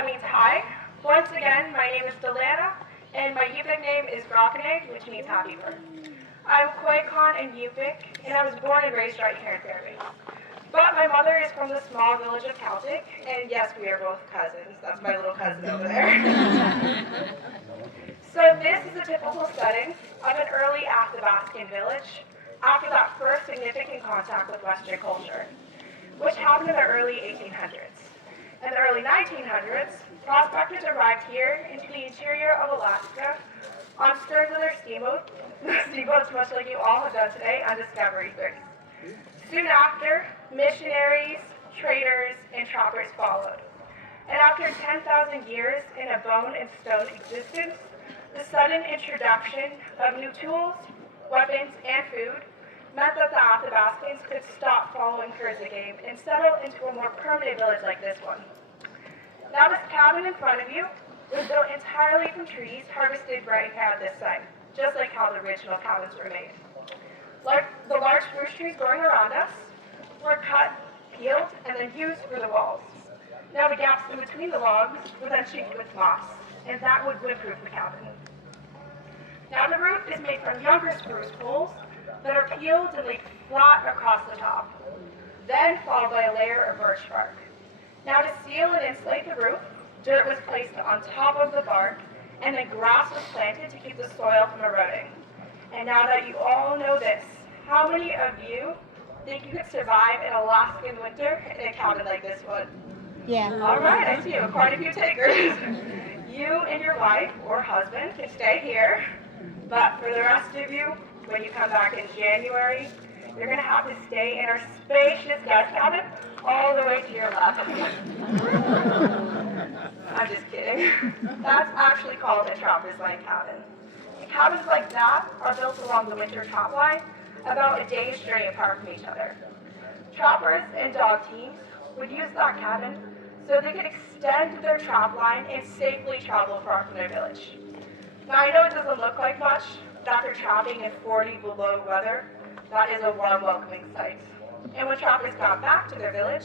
that means hi. Once again, my name is Delana, and my Yupik name is Grokaneg, which means happy bird. I'm Kwekon and Yupik, and I was born and raised right here in Fairbanks. But my mother is from the small village of Celtic, and yes, we are both cousins. That's my little cousin over there. So this is a typical setting of an early Athabascan village after that first significant contact with Western culture, which happened in the early 1800s. In the early 1900s, prospectors arrived here into the interior of Alaska on sterns of their steamboats, much like you all have done today on Discovery Riverboat. Soon after, missionaries, traders, and trappers followed. And after 10,000 years in a bone and stone existence, the sudden introduction of new tools, weapons, and food meant that the Athabascans could stop following herds of game and settle into a more permanent village like this one. Now this cabin in front of you was built entirely from trees harvested right here at this site, just like how the original cabins were made. Like the large spruce trees growing around us were cut, peeled, and then used for the walls. Now the gaps in between the logs were then sheathed with moss, and that would windproof the cabin. Now the roof is made from younger spruce poles that are peeled and laid flat across the top, then followed by a layer of birch bark. Now to seal and insulate the roof, dirt was placed on top of the bark, and then grass was planted to keep the soil from eroding. And now that you all know this, how many of you think you could survive an Alaskan winter in a cabin like this one? Yeah. All right, I see you. Quite a few takers. You and your wife or husband can stay here, but for the rest of you, when you come back in January, you're going to have to stay in our spacious guest cabin all the way to your left. I'm just kidding. That's actually called a trapper's line cabin. Cabins like that are built along the winter trap line, about a day's journey apart from each other. Trappers and dog teams would use that cabin so they could extend their trap line and safely travel far from their village. Now I know it doesn't look like much, but after trapping in 40 below weather, that is a warm, welcoming sight. And when trappers got back to their village,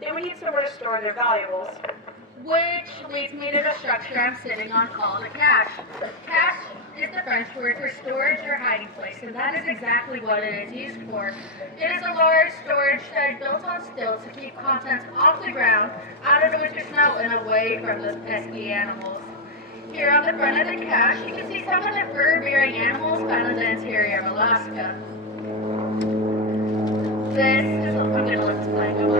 they would need somewhere to store their valuables. Which leads me to the structure I'm sitting on called a cache. Cache is the French word for storage or hiding place, and that is exactly what it is used for. It is a large storage shed built on stilts to keep contents off the ground, out of the winter snow, and away from those pesky animals. Here on the front of the cache, you can see some of the fur-bearing animals found in the interior of Alaska. This is, I'm going to let this plane go by.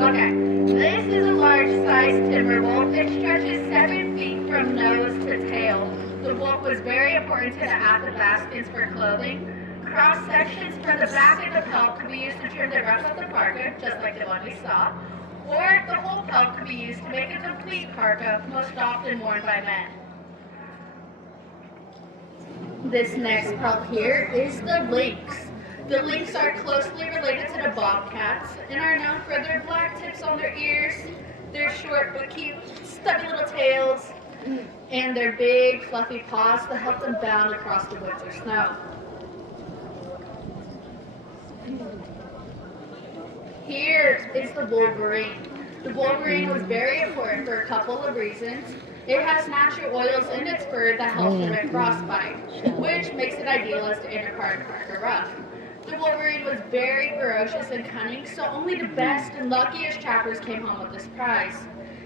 Okay, this is a large-sized timber wolf. It stretches 7 feet from nose to tail. The wolf was very important to the Athabascans for clothing. Cross-sections from the back of the pelt could be used to trim the rest of the parka, just like the one we saw, or the whole pelt could be used to make a complete parka, most often worn by men. This next pelt here is the lynx. The lynx are closely related to the bobcats and are known for their black tips on their ears, their short but cute stubby little tails, and their big fluffy paws that help them bound across the winter snow. Here is the wolverine. The wolverine was very important for a couple of reasons. It has natural oils in its fur that help prevent frostbite, which makes it ideal as the inner part of Parker Rough. The wolverine was very ferocious and cunning, so only the best and luckiest trappers came home with this prize.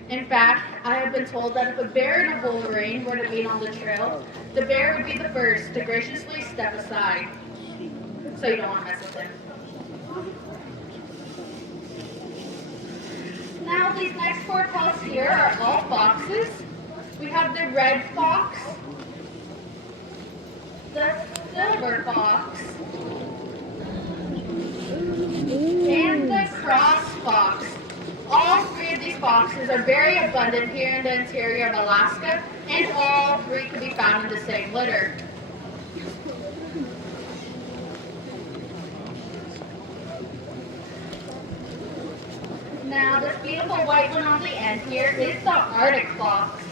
In fact, I have been told that if a bear and a wolverine were to meet on the trail, the bear would be the first to graciously step aside. So you don't want to mess with him. Now these next 4 pelts here are all foxes. We have the red fox, the silver fox, and the cross fox. All 3 of these foxes are very abundant here in the interior of Alaska, and all 3 can be found in the same litter. Now this beautiful white one on the end here is the Arctic fox.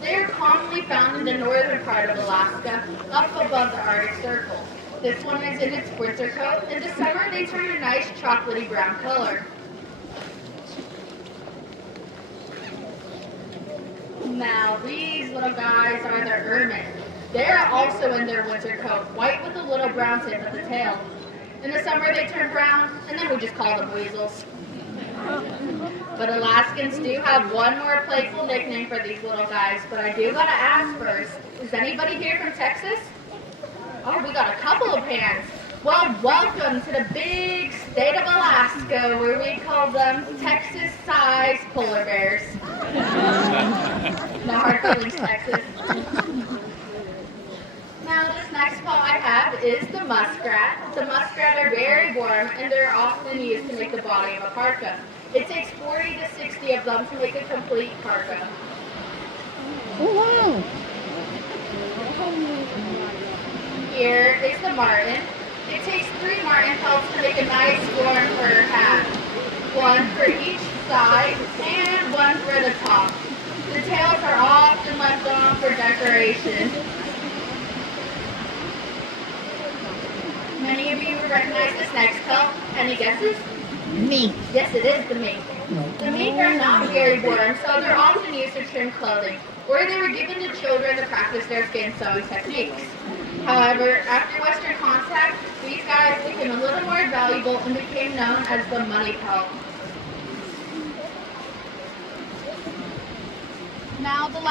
They are commonly found in the northern part of Alaska, up above the Arctic Circle. This one is in its winter coat. In the summer, they turn a nice chocolatey brown color. Now, these little guys are the ermine. They are also in their winter coat, white with a little brown tip at the tail. In the summer, they turn brown, and then we just call them weasels. But Alaskans do have one more playful nickname for these little guys, but I do gotta ask first, is anybody here from Texas? Oh, we got a couple of hands. Well, welcome to the big state of Alaska, where we call them Texas-sized polar bears. No hard feelings, Texas. Now, this next call I have is the muskrat. The muskrat are very warm, and they're often used to make the body of a parka. It takes 40 to 60 of them to make a complete parka. Oh, wow. Here is the martin. It takes 3 martin pelts to make a nice warm fur hat. 1 for each side and 1 for the top. The tails are often left on for decoration. Many of you will recognize this next pelt. Any guesses? Mink. Yes, it is the mink. The mink are not very warm, so they're often used to trim clothing, or they were given to children to practice their skin sewing techniques. However, after Western contact, these guys became a little more valuable and became known as the money pelt. Now this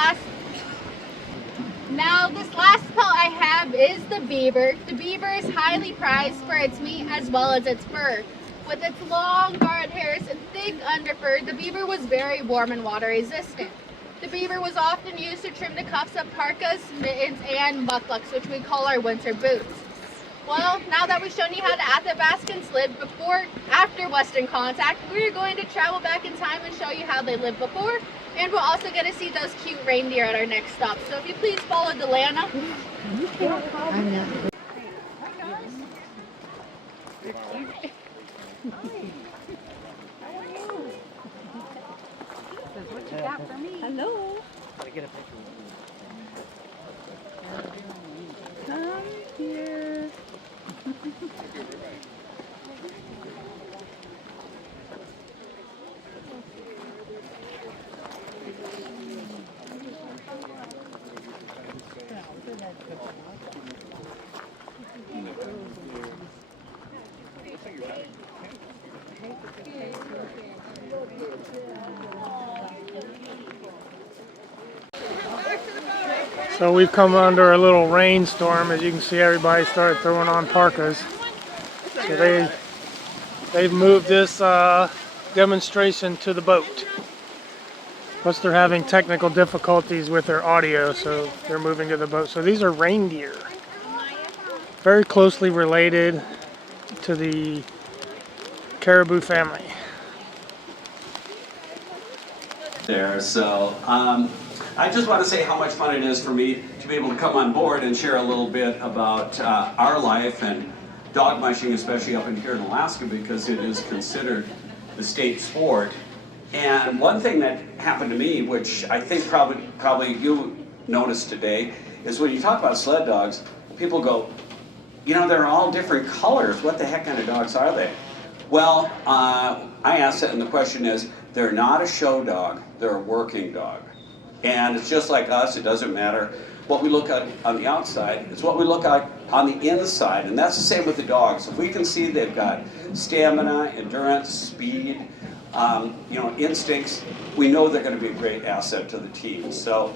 last pelt I have is the beaver. The beaver is highly prized for its meat as well as its fur. With its long guard hairs and thick underfur, the beaver was very warm and water resistant. The beaver was often used to trim the cuffs of parkas, mittens, and mucklucks, which we call our winter boots. Well, now that we've shown you how the Athabascans lived after Western contact, we're going to travel back in time and show you how they lived before, and we'll also get to see those cute reindeer at our next stop. So if you please follow Delana. What you got for me? Hello. Come here. So we've come under a little rainstorm. As you can see, everybody started throwing on parkas. So they've moved this demonstration to the boat. Plus they're having technical difficulties with their audio, so they're moving to the boat. So these are reindeer. Very closely related to the caribou family. There, so I just want to say how much fun it is for me to be able to come on board and share a little bit about our life and dog mushing, especially up in here in Alaska, because it is considered the state sport. And one thing that happened to me, which I think probably you noticed today, is when you talk about sled dogs, people go, you know, they're all different colors. What the heck kind of dogs are they? Well, I asked it, and the question is, they're not a show dog, they're a working dog. And it's just like us, it doesn't matter what we look at on the outside, it's what we look at on the inside, and that's the same with the dogs. If we can see they've got stamina, endurance, speed, you know, instincts, we know they're going to be a great asset to the team. So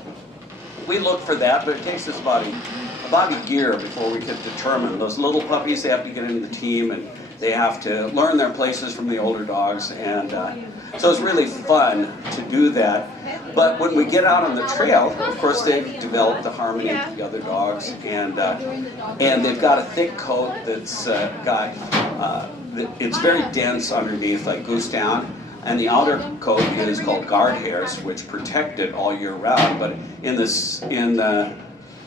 we look for that, but it takes us about a year before we can determine. Those little puppies, they have to get into the team, and they have to learn their places from the older dogs, and so it's really fun to do that. But when we get out on the trail, of course, they've developed the harmony with the other dogs, and they've got a thick coat that's it's very dense underneath, like goose down, and the outer coat is called guard hairs, which protect it all year round. But in the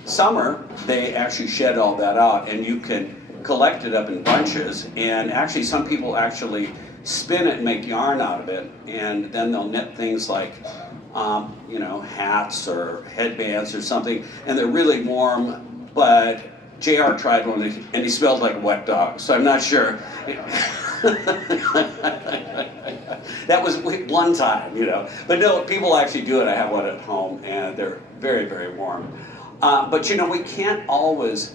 summer, they actually shed all that out, and you can collect it up in bunches, and actually some people actually spin it and make yarn out of it, and then they'll knit things like you know, hats or headbands or something, and they're really warm, but JR tried one and he smelled like a wet dog, so I'm not sure. That was one time, you know. But no, people actually do it. I have one at home, and they're very, very warm. But you know, we can't always,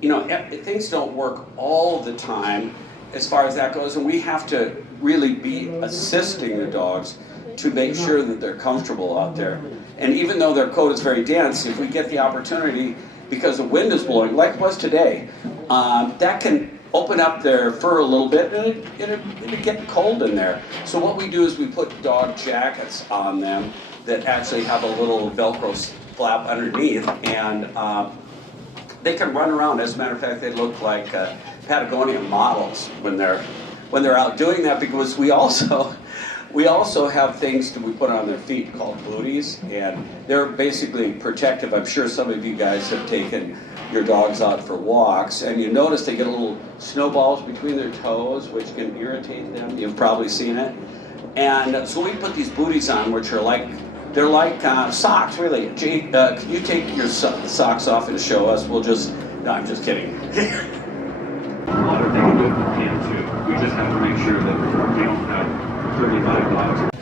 you know, things don't work all the time as far as that goes, and we have to really be assisting the dogs to make sure that they're comfortable out there. And even though their coat is very dense, if we get the opportunity, because the wind is blowing, like it was today, that can open up their fur a little bit, and it'll get cold in there. So what we do is we put dog jackets on them that actually have a little Velcro flap underneath, and they can run around. As a matter of fact, they look like Patagonia models when they're out doing that, because we also have things that we put on their feet called booties, and they're basically protective. I'm sure some of you guys have taken your dogs out for walks, and you notice they get little snowballs between their toes, which can irritate them. You've probably seen it. And so we put these booties on, which are like, they're like socks, really. Jay, can you take your socks off and show us? No, I'm just kidding. A lot of things we can too. We just have to make sure that we don't have 35 dogs.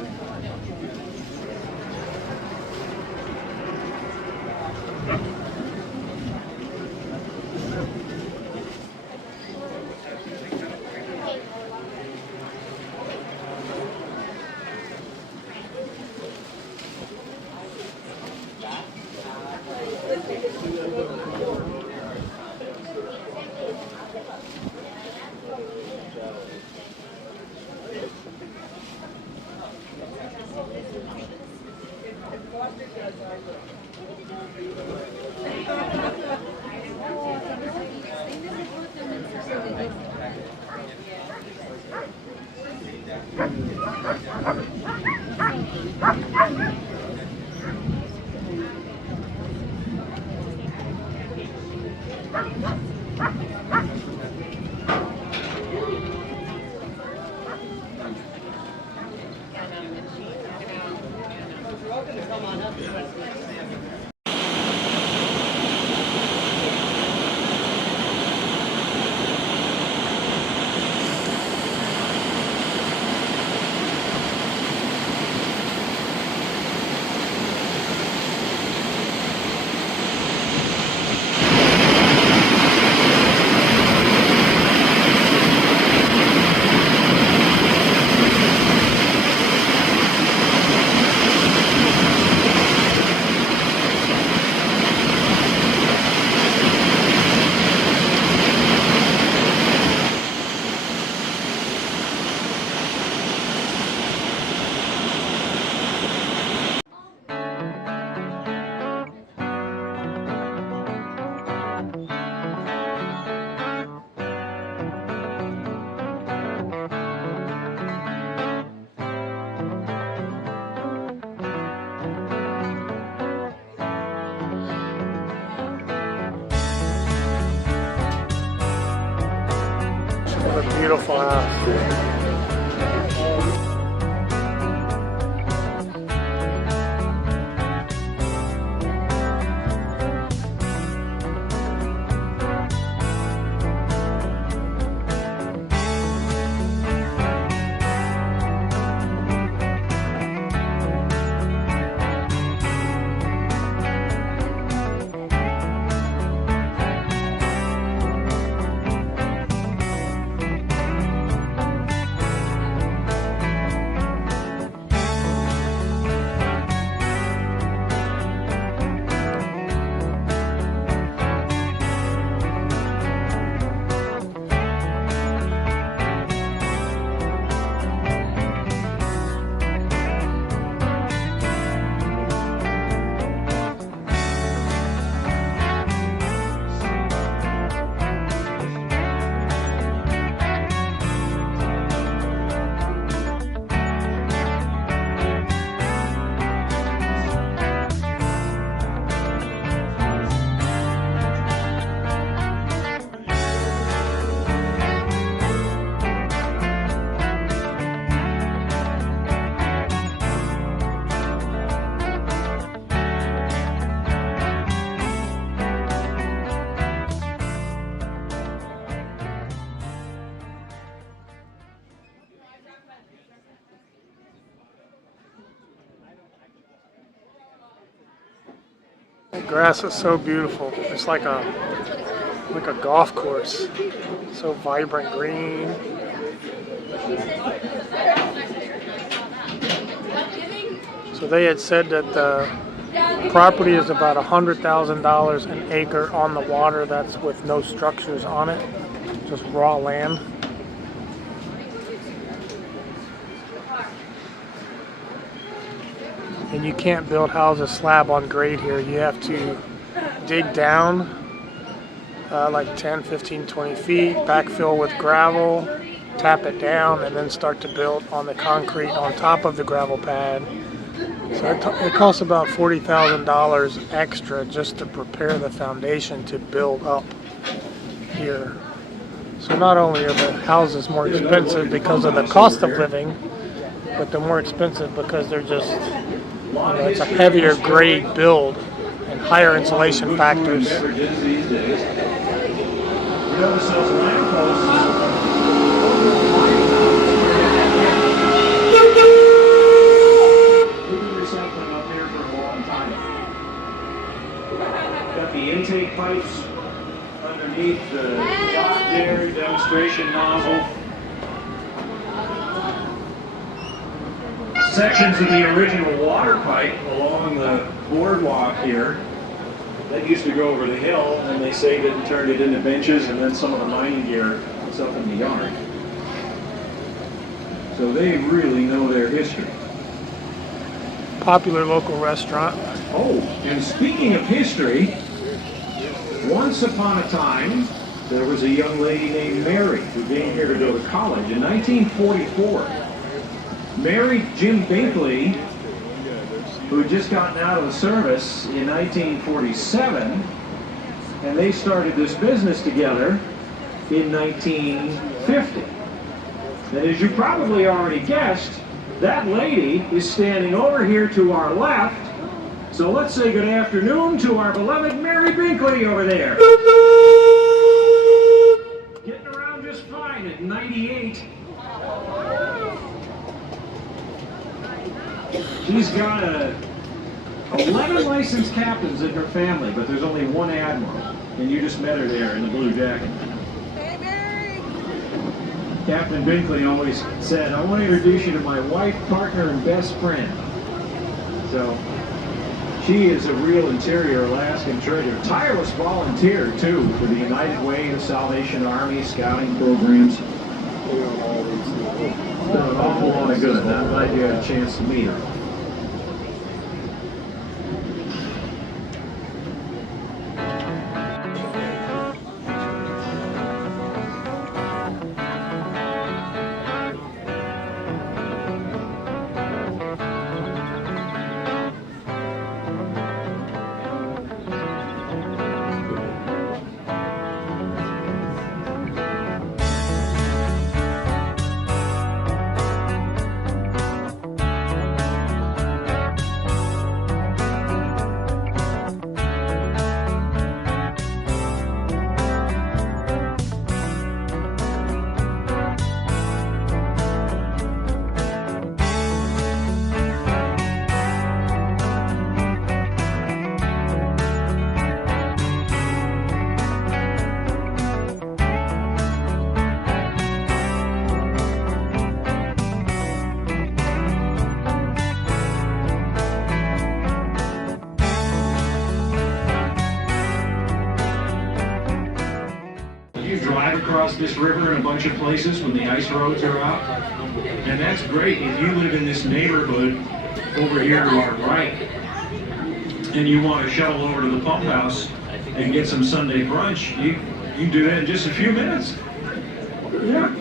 What a beautiful house. The grass is so beautiful. It's like a golf course. So vibrant green. So they had said that the property is about $100,000 an acre on the water. That's with no structures on it, just raw land. And you can't build houses slab on grade here. You have to dig down like 10, 15, 20 feet, backfill with gravel, tap it down, and then start to build on the concrete on top of the gravel pad. So it costs about $40,000 extra just to prepare the foundation to build up here. So not only are the houses more expensive because of the cost of living, but they're more expensive because they're just, it's a heavier grade build and higher insulation factors. Got the intake pipes underneath the dock there, demonstration nozzle. Sections of the original water pipe along the boardwalk here that used to go over the hill, and they saved it and turned it into benches, and then some of the mining gear was up in the yard. So they really know their history. Popular local restaurant. Oh, and speaking of history, once upon a time, there was a young lady named Mary who came here to go to college in 1944. Married Jim Binkley, who had just gotten out of the service in 1947, and they started this business together in 1950. And as you probably already guessed, that lady is standing over here to our left. So let's say good afternoon to our beloved Mary Binkley over there. Getting around just fine at 98. She's got 11 licensed captains in her family, but there's only one admiral. And you just met her there in the blue jacket. Hey, Mary! Captain Binkley always said, I want to introduce you to my wife, partner, and best friend. So, she is a real interior Alaskan treasure. Tireless volunteer, too, for the United Way, the Salvation Army, scouting programs. Done an awful lot of good. I'm glad you had a chance to meet her. Across this river in a bunch of places when the ice roads are out, and that's great if you live in this neighborhood over here to our right and you want to shuttle over to the pump house and get some Sunday brunch. You can do that in just a few minutes. Yeah.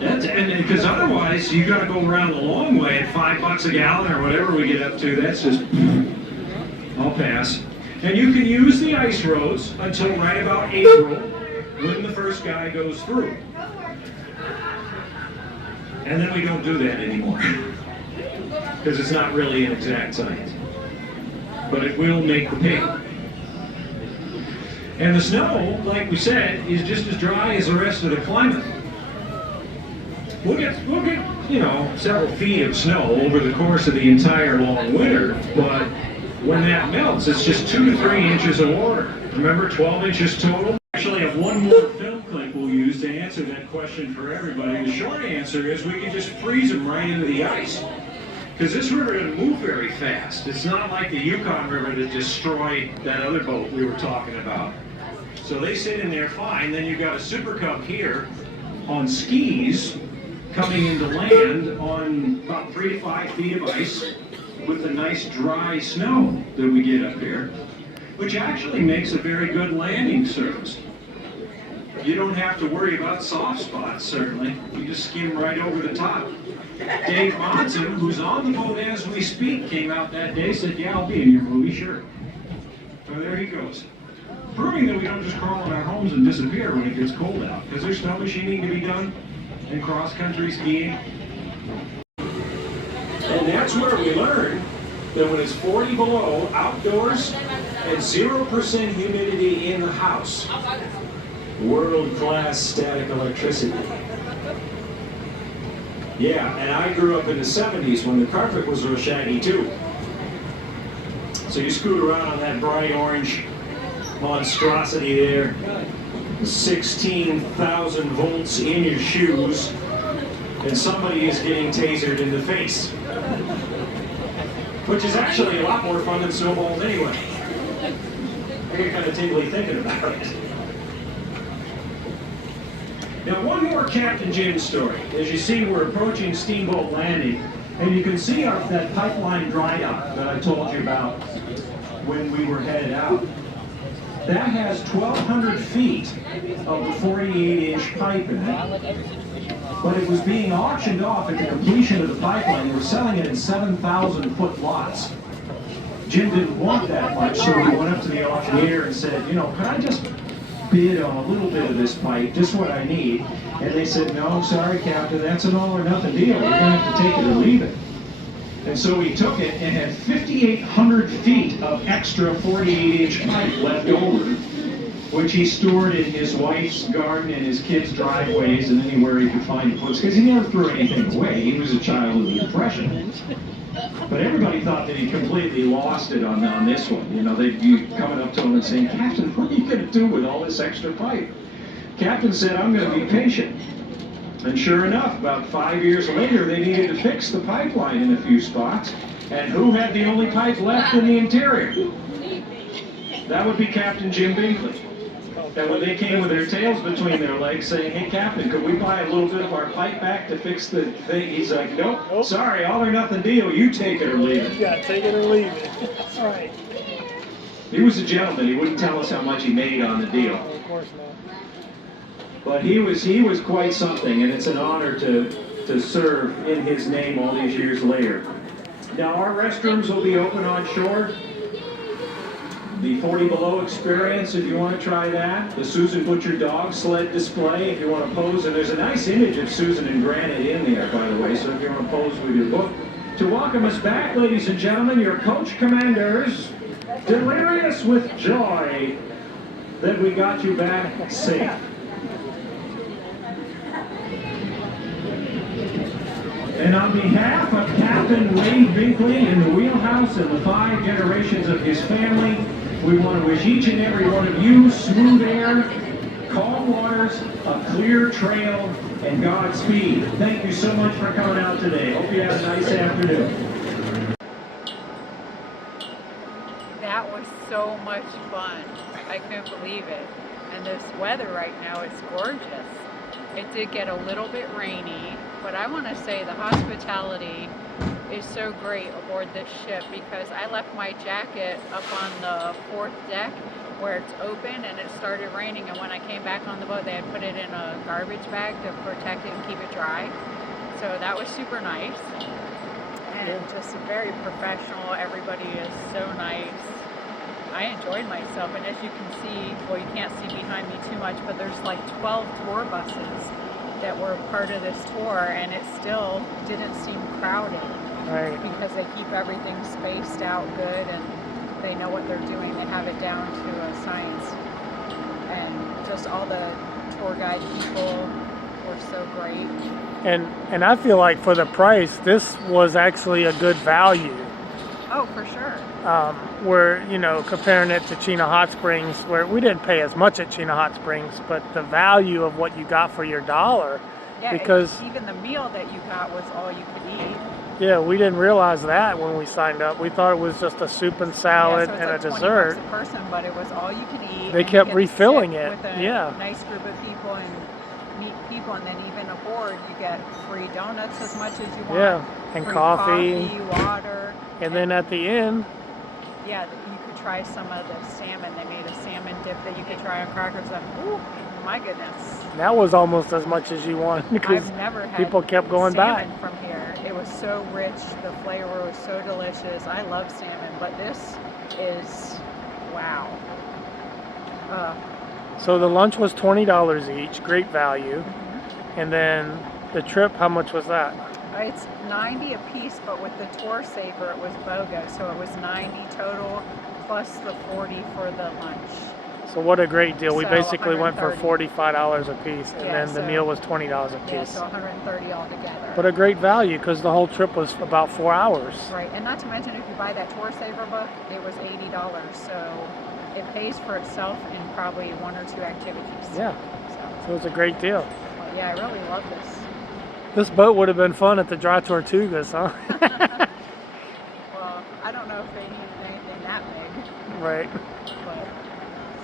And because otherwise you got to go around the long way at $5 a gallon or whatever we get up to. That's just, I'll pass. And you can use the ice roads until right about April, when the first guy goes through. And then we don't do that anymore. Because it's not really an exact science. But it will make the paper. And the snow, like we said, is just as dry as the rest of the climate. We'll get several feet of snow over the course of the entire long winter, but When that melts, it's just 2 to 3 inches of water. Remember, 12 inches total? Actually, I have one more film clip we'll use to answer that question for everybody. The short answer is we can just freeze them right into the ice. Because this river doesn't move very fast. It's not like the Yukon River that destroyed that other boat we were talking about. So they sit in there fine. Then you've got a Super Cub here on skis coming into land on about 3 to 5 feet of ice with the nice dry snow that we get up here, which actually makes a very good landing surface. You don't have to worry about soft spots, certainly. You just skim right over the top. Dave Monson, who's on the boat as we speak, came out that day, said, yeah, I'll be in your movie, sure. So there he goes. Proving that we don't just crawl in our homes and disappear when it gets cold out, because there's snow machining to be done and cross-country skiing. And that's where we learn that when it's 40 below outdoors and 0% humidity in the house, world-class static electricity. Yeah, and I grew up in the 70s when the carpet was real shaggy too. So you scoot around on that bright orange monstrosity there, 16,000 volts in your shoes, and somebody is getting tasered in the face. Which is actually a lot more fun than snowballs anyway. I get kind of tingly thinking about it. Now, one more Captain Jim story. As you see, we're approaching Steamboat Landing, and you can see that pipeline dry dock that I told you about when we were headed out. That has 1,200 feet of the 48-inch pipe in it, but it was being auctioned off at the completion of the pipeline. They were selling it in 7,000-foot lots. Jim didn't want that much, so he went up to the auctioneer and said, you know, can I just bid on a little bit of this pipe, just what I need? And they said, no, sorry, Captain, that's an all or nothing deal. You're going to have to take it or leave it. And so he took it and had 5,800 feet of extra 48-inch pipe left over, which he stored in his wife's garden and his kids' driveways and anywhere he could find a place, because he never threw anything away. He was a child of the Depression. But everybody thought that he completely lost it on this one. You know, they'd be coming up to him and saying, Captain, what are you going to do with all this extra pipe? Captain said, I'm going to be patient. And sure enough, about 5 years later, they needed to fix the pipeline in a few spots. And who had the only pipe left in the interior? That would be Captain Jim Binkley. And when they came with their tails between their legs saying, hey, Captain, could we buy a little bit of our pipe back to fix the thing? He's like, nope, sorry, all or nothing deal. You take it or leave it. Yeah, take it or leave it. That's right. He was a gentleman. He wouldn't tell us how much he made on the deal. Of course not. But he was quite something, and it's an honor to serve in his name all these years later. Now, our restrooms will be open on shore. The 40 Below experience, if you want to try that. The Susan Butcher dog sled display, if you want to pose. And there's a nice image of Susan and Granite in there, by the way, so if you want to pose with your book. To welcome us back, ladies and gentlemen, your coach commanders, delirious with joy that we got you back safe. And on behalf of Captain Wade Binkley and the Wheelhouse and the 5 generations of his family, we want to wish each and every one of you smooth air, calm waters, a clear trail, and Godspeed. Thank you so much for coming out today. Hope you have a nice afternoon. That was so much fun. I couldn't believe it. And this weather right now is gorgeous. It did get a little bit rainy, but I want to say the hospitality is so great aboard this ship, because I left my jacket up on the 4th deck where it's open and it started raining, and when I came back on the boat they had put it in a garbage bag to protect it and keep it dry. So that was super nice and just very professional. Everybody is so nice. I enjoyed myself, and as you can see, well, you can't see behind me too much, but there's like 12 tour buses that were part of this tour, and it still didn't seem crowded. Right. Because they keep everything spaced out good, and they know what they're doing. They have it down to a science. And just all the tour guide people were so great. And I feel like for the price, this was actually a good value. Oh, for sure. Where, you know, comparing it to Chena Hot Springs, where we didn't pay as much at Chena Hot Springs, but the value of what you got for your dollar, Yeah, because even the meal that you got was all you could eat. yeah, we didn't realize that when we signed up. We thought it was just a soup and salad yeah, so and a it's like dessert. $20 a person, but it was all you could eat. They and kept you get to refilling sit it. with a Yeah. nice group of people and meet people, and then even aboard you get free donuts as much as you want. Yeah, and free coffee. water. And then at the end, Yeah, you could try some of the salmon. They made a salmon dip that you could try on crackers. And, ooh, my goodness. that was almost as much as you wanted because I've never had people kept going salmon back. from here. It was so rich. The flavor was so delicious. I love salmon, but this is wow. So the lunch was $20 each, great value. And then the trip, how much was that? It's 90 a piece, but with the tour saver, it was BOGO, so it was 90 total plus the 40 for the lunch. So what a great deal. We So basically went for 130. $45 a piece, and Yeah, then the so- meal was $20 a Yeah, piece. so 130 altogether. But a great value because the whole trip was about 4 hours. Right, and not to mention if you buy that tour saver book, it was $80, so it pays for itself in probably 1 or 2 activities. Yeah, So, so it was a great deal. well, yeah, I really love this. This boat would have been fun at the Dry Tortugas, huh? Well, I don't know if they needed anything that big, Right. but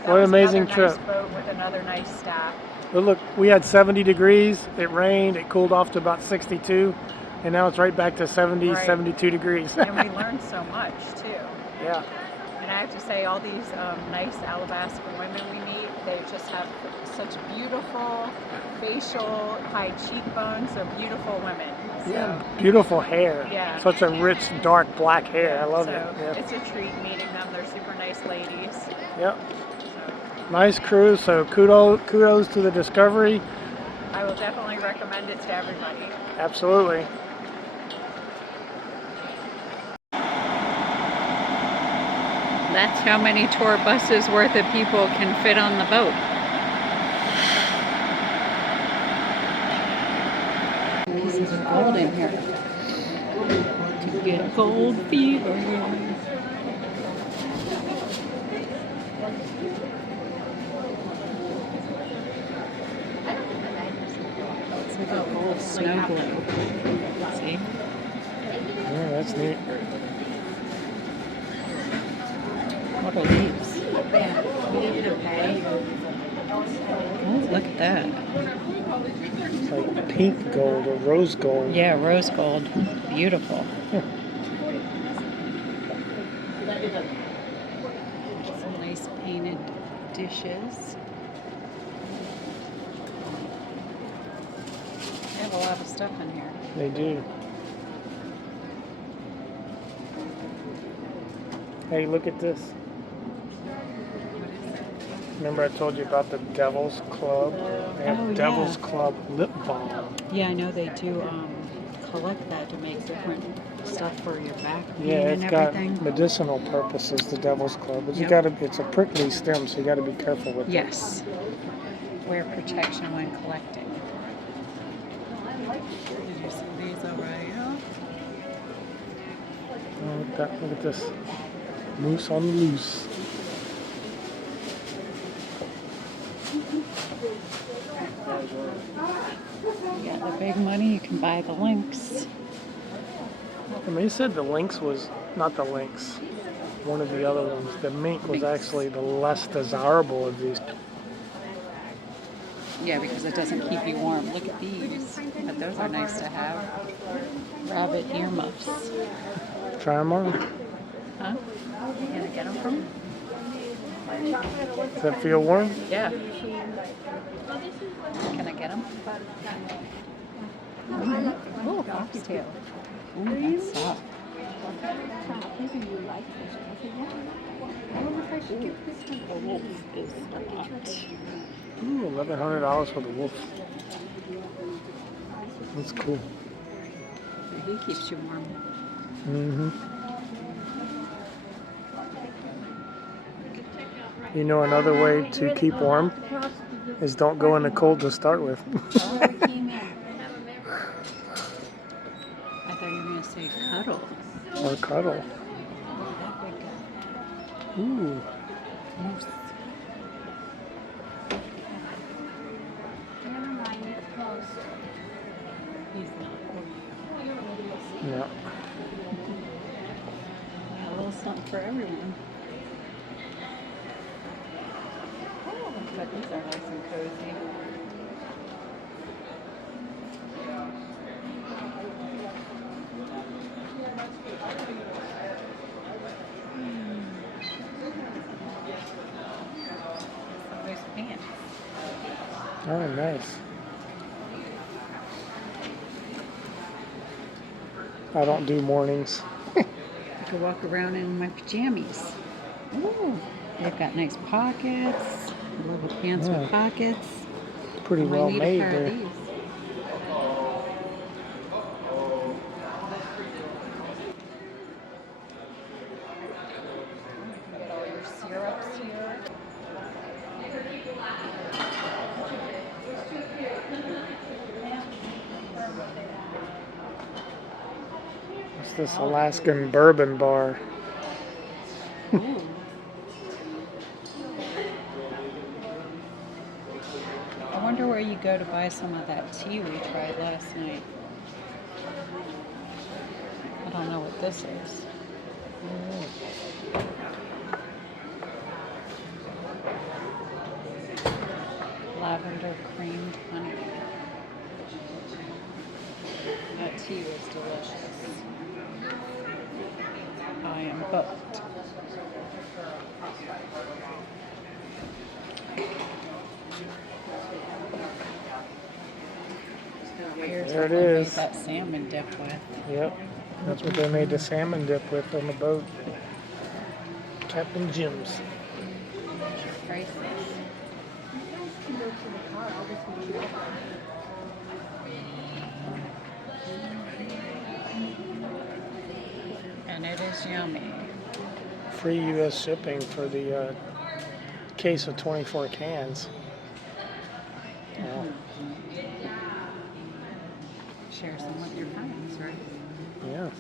that What an was amazing another nice trip. boat with another nice staff. But look, we had 70 degrees, it rained, it cooled off to about 62, and now it's right back to 70, Right. 72 degrees. And we learned so much too. Yeah. And I have to say, all these nice Alabaster women we meet, they just have such beautiful facial, high cheekbones, so beautiful women. So, Yeah, beautiful hair. Yeah. Such a rich, dark black hair. I love so it. Yeah. it's a treat meeting them. They're super nice ladies. Yep. So Nice cruise. So kudos to the Discovery. I will definitely recommend it to everybody. Absolutely. That's how many tour buses worth of people can fit on the boat. Pieces of gold in here to get gold fever. It's like a gold snow globe. See? Yeah, that's neat. What are these? Oh, look at that. It's like pink gold or rose gold. Yeah, rose gold. Beautiful. Some nice painted dishes. They have a lot of stuff in here. They do. Hey, look at this. Remember I told you about the Devil's Club? They have Oh, Devil's yeah. Club lip balm. Yeah, I know they do collect that to make different stuff for your back pain Yeah, and it's got everything. medicinal purposes, the Devil's Club. But you Yep. gotta, it's a prickly stem, so you gotta be careful with it. Yes. Wear protection when collecting. Did you see these over here? Oh, look at this. Moose on the loose. You got the big money, you can buy the lynx. I mean, you said the lynx was, not the lynx, one of the other ones. The mink was actually the less desirable of these. Yeah, because it doesn't keep you warm. Look at these. But those are nice to have. Rabbit earmuffs. Try them on. Huh? Can I get them from? Does that feel warm? Yeah. Can I get them? Oh, foxtail. Ooh, that's soft. The wolf is a lot. Ooh, $1,100 for the wolf. That's cool. He keeps you warm. Mm-hmm. You know, another way to keep warm is don't go in the cold to start with. I thought you were going to say cuddle. Or cuddle. Ooh. Moose. Never mind, it's closed. He's not. Yeah. A little something for everyone. Oh, but these are nice and cozy. Some nice pants. Oh, nice. I don't do mornings. I could walk around in my pajamas. Ooh, they've got nice pockets. Little pants Yeah. with pockets. Pretty I might well need made a pair there. of these. Get all your syrups here. It's this Alaskan bourbon bar. Ooh. I wonder where you go to buy some of that tea we tried last night. I don't know what this is. Lavender creamed honey. That tea was delicious. I am hooked. Here's There what it they made is. that salmon dip with. Yep. That's what they made the salmon dip with on the boat. Captain Jim's. Priceless. And it is yummy. Free U.S. shipping for the case of 24 cans. Wow. Share some with your friends, right? Yeah.